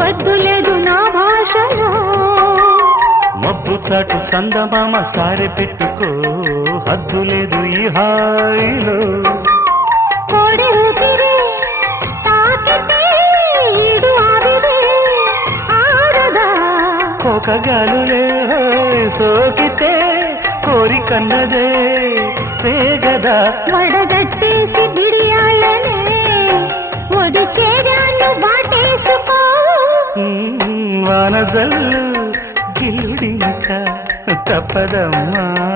వద్దు లేదు నా భాషలో. మబ్బు చాటు చందమామ సారె పెట్టుకో, హద్దు లేదు ఈ హాయిలో. కోడి ఊపిరి తాకితే ఈడు ఆవిరే ఆడదా. కోకగాలులే సోకితే కోరికన్నదే పేగదా. వడగట్టేసి బిడియాలనే ఒడి చేరాను బాటేసుకో. వానజల్లు గిల్లుడింక తప్పదమ్మా.